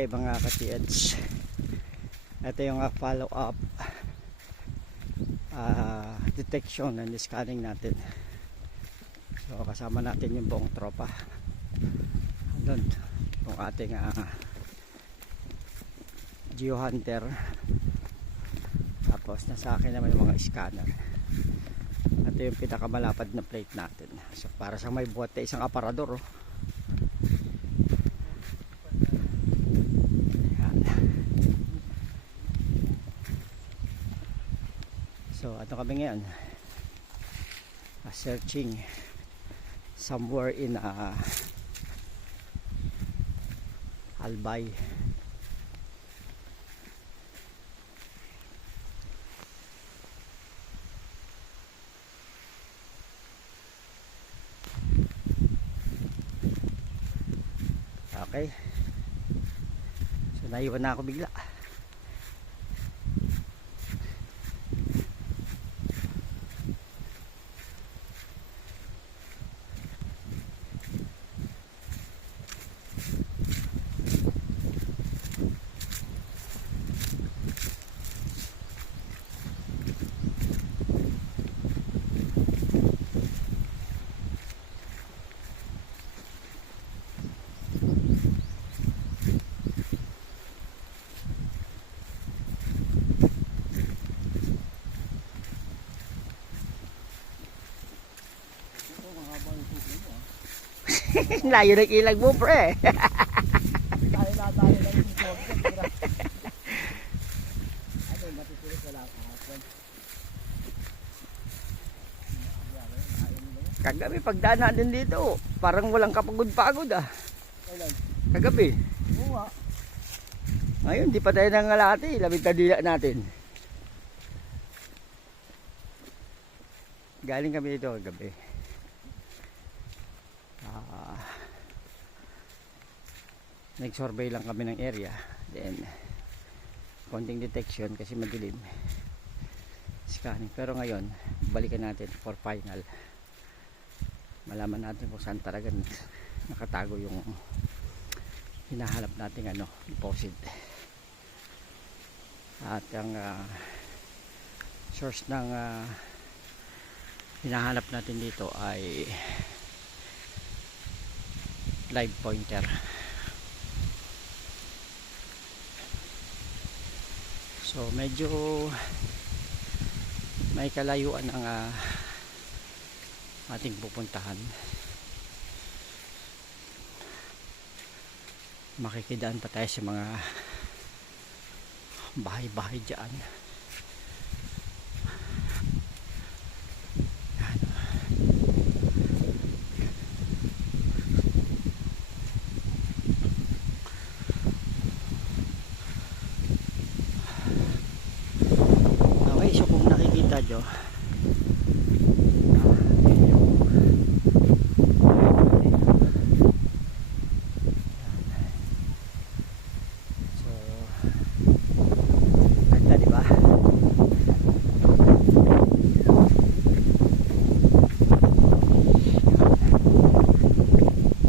Okay mga ka-TH, ito yung follow up detection and scanning natin. So kasama natin yung buong tropa doon, yung ating geohunter, tapos nasa akin naman yung mga scanner. Ito yung pinakamalapad na plate natin, so para sa may buhat na isang aparador, oh. So ano kami ngayon, searching somewhere in Albay. Okay, so naiwan na ako bigla. Layo ng ilag mo, pre. Kagabi pagdaan natin dito, parang walang kapagod-pagod Kagabi. Ngayon, di pa tayo nangalati, labing kadila natin. Galing kami dito kagabi. Nag-survey lang kami ng area, then konting detection kasi madilim, scanning. Pero ngayon balikan natin for final, malaman natin kung saan talaga nakatago yung hinahanap nating deposit, at ang source ng hinahanap natin dito ay live pointer. So medyo may kalayuan ang ating pupuntahan. Makikidaan pa tayo sa mga bahay-bahay dyan. Radyo. So ganda, di ba?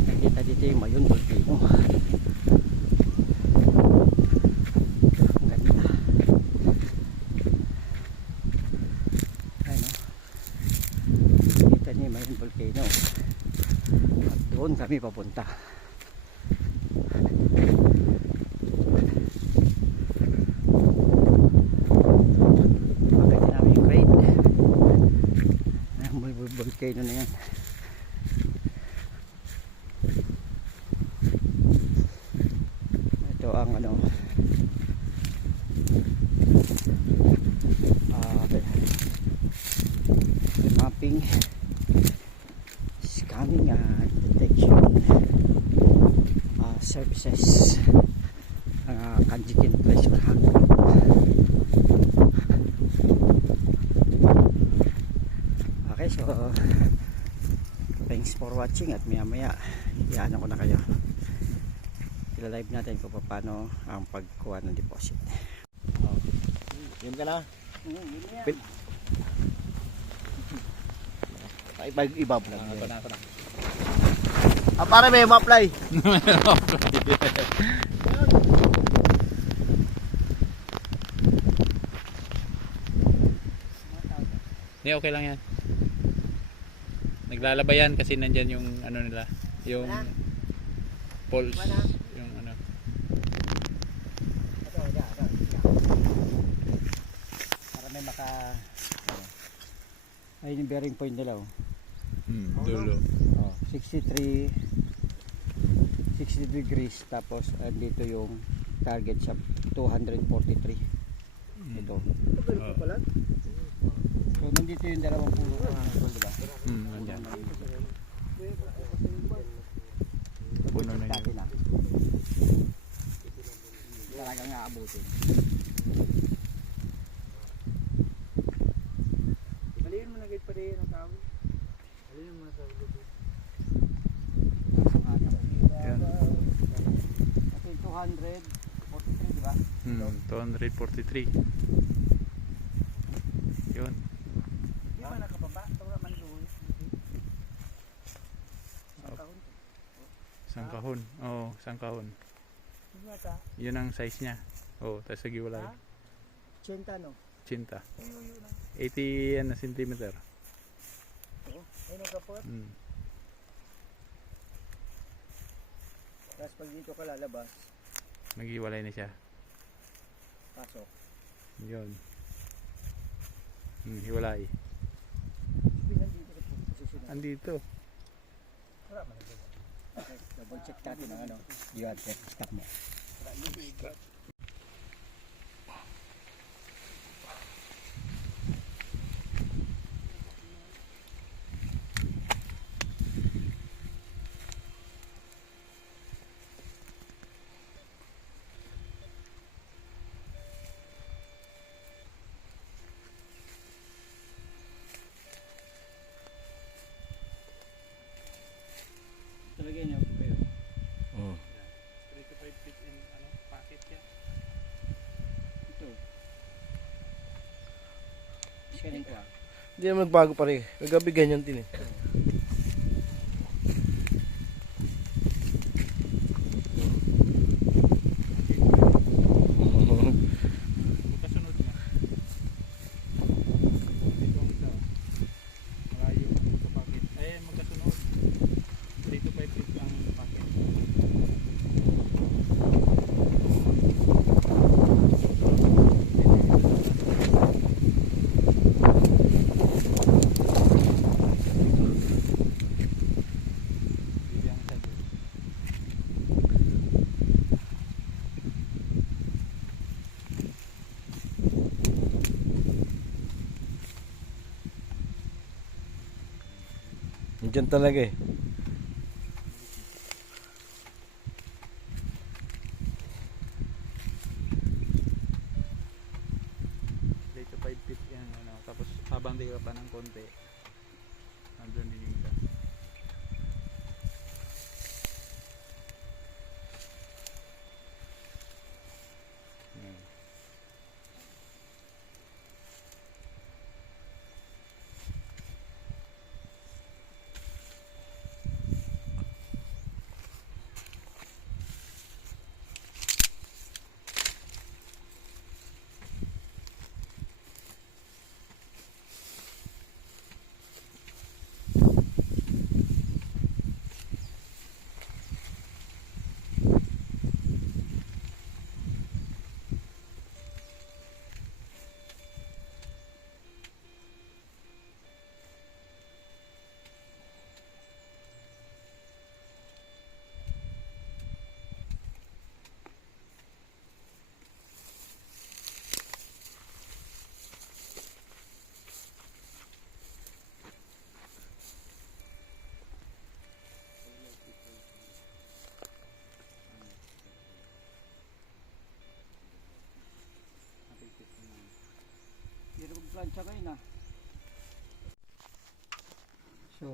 Nakita dito yung Mayon Volcano. Volcano, at doon kami papunta. Pagkati namin yung crate, may volcano na yan. Ito ang mapping, scanning, detection services, Kanjikin Treasure Hunt. Okay, so thanks for watching, at maya maya iyan ko na kayo, ila-live natin kung paano ang pagkuha ng deposit. Yun ka na? Iba-iba lang. Ako na. Para may ma-apply. Hindi, okay lang yan. Naglalaba yan kasi nandyan yung ano nila, yung pulse, yung ano. Ito. Para may maka... Ano. Ayun yung bearing point nila oh. Dulo. Oh, 60 degrees tapos andito yung target sa 243 ito. Oh. So nandito yung dalawang pulo diba? Nandyan. Puno na Dati yun. na. Talagang aabutin. Maliin mo na gate pa rin ang tao. Maliin mo na sa ulo. Yan. Kasi 243 diba? 243. Yun. Di ba nakababa? Ito naman doon. Isang kahon. Oo, isang kahon. Yun ang size niya. Oo, tapos nagiwalay. Chenta no? Cinta. 80 na centimeter. Ayun ang kapot. Tapos pag dito ka lalabas, Nagiwalay na siya. pasok. Yun. Hiwalay. Nandito sa posisyon. Andito. Okay, double check natin ang ano. Yun, check stop mo. Talagay niyo po kayo. 3 to 5 feet in ano, packet yan. Ito. Scaling ko ah. Hindi naman nagbago pa rin. Kagabi ganyan din eh. Magkasunod na. Itong isa. Malayo sa packet. Ay, magkasunod. 3 to 5 feet ang packet. Bibiyang isa dyan. Nandiyan talaga eh. Three to 5 feet yan. Ano. Tapos habang di ka pa ng konti, nandun din yung isa. Yan. Pero magplansya kayo na. So,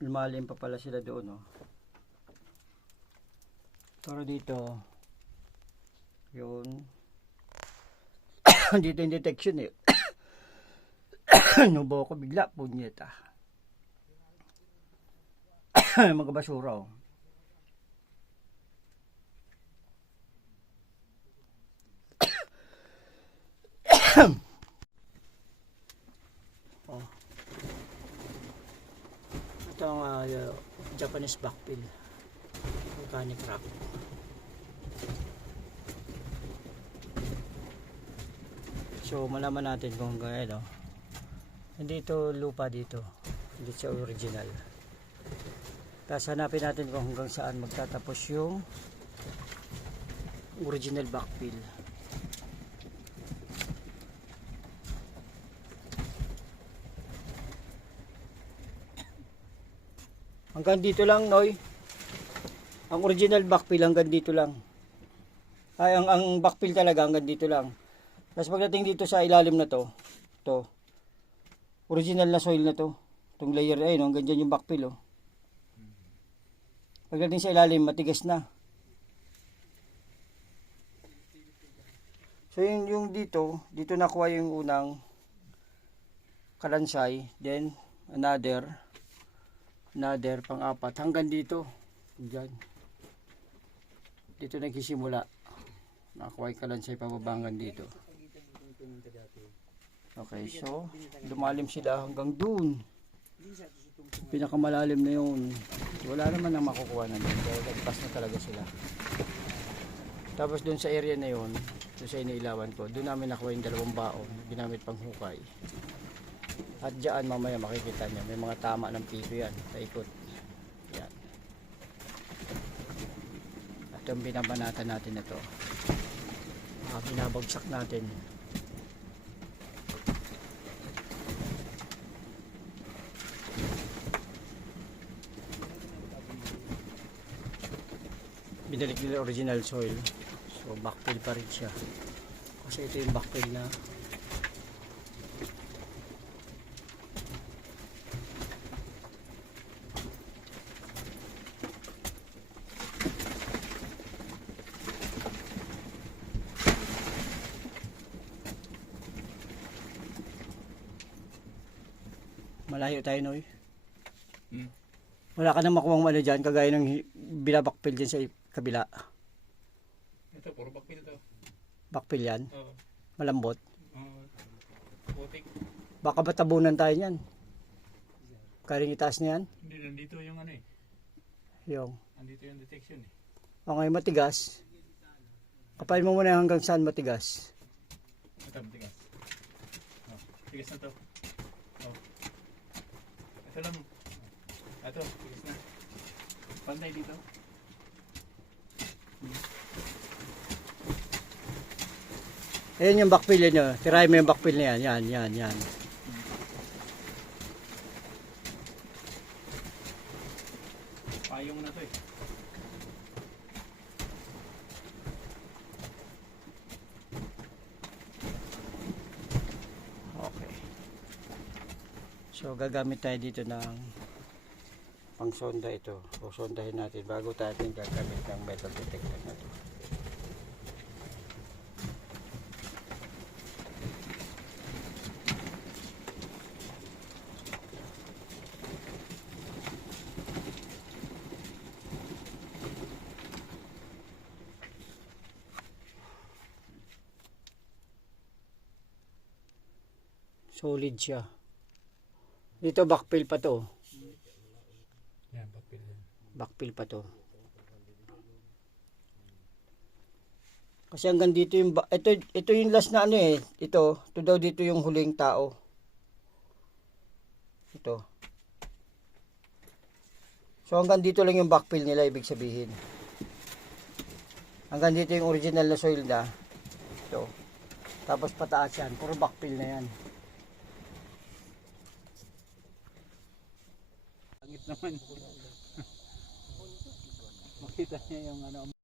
lumalim pa pala sila doon, no? Pero dito, yun. Dito yung detection eh. Nubo ko bigla, punyeta. Mga basura, oh. Oh. Ito ang Japanese backfill. Volcanic rock. So malaman natin kung hanggang ano. Hindi ito lupa dito. Hindi siya original. Tapos hanapin natin kung hanggang saan magtatapos yung original backfill. Hanggang dito lang, Noy. Ang original backfill hanggang dito lang. Ay, ang backfill talaga hanggang dito lang. Tapos pagdating dito sa ilalim na to, original na soil na to. Itong layer ay, no, hanggang dyan yung backfill, oh. Pagdating sa ilalim, matigas na. So yung dito nakuha yung unang kalansay, then another pang-apat hanggang dito. Diyan. Dito nagsisimula. Nakuha yung kalansay pababangan dito. Okay, so lumalim sila hanggang dun. Pinakamalalim na yun. Wala naman ang makukuha na doon. Dahil nagpas na talaga sila. Tapos dun sa area na yun, doon sa iniilawan ko, doon namin nakuha yung 2 baon. Ginamit pang hukay. At dyan mamaya makikita nyo, may mga tama ng pito yan. Paikot. Yan. At yung binabanatan natin na to. Binabagsak natin. Binalik nila original soil. So backfill pa rin siya. Kasi ito yung backfill na malayo tayo, Noy. Wala ka nang makuha ano dyan, kagaya ng binabakpil dyan sa kabila. Ito, puro backfill to. Backfill yan? Oo. Malambot? Putik. Baka ba tabunan tayo yan? Karing itaas na yan? Hindi, nandito yung ano eh. Yung. Nandito yung detection eh. Okay, matigas. Kapain mo muna hanggang saan matigas. Ito, matigas. Oh, tigas na to. Oh. Ito lang. Ito, tigas na. Pantay dito. Ayan yung backfill nyo. Tirahin mo yung backfill na yan. Yan. Payong na to eh. Okay. So gagamit tayo dito ng pangsonda ito. O sondahin natin bago tayo gagamit ng metal detector na ito. Solid siya. Dito backfill pa to. Yan, backfill yan. Backfill pa to. Kasi hanggang dito yung ito yung last na ano eh. Ito daw dito yung huling tao. Ito. So hanggang dito lang yung backfill nila, ibig sabihin. Hanggang dito yung original na soil na. Ito. Tapos pataas yan. Puro backfill na yan. Langit naman. Makita niya yung ano.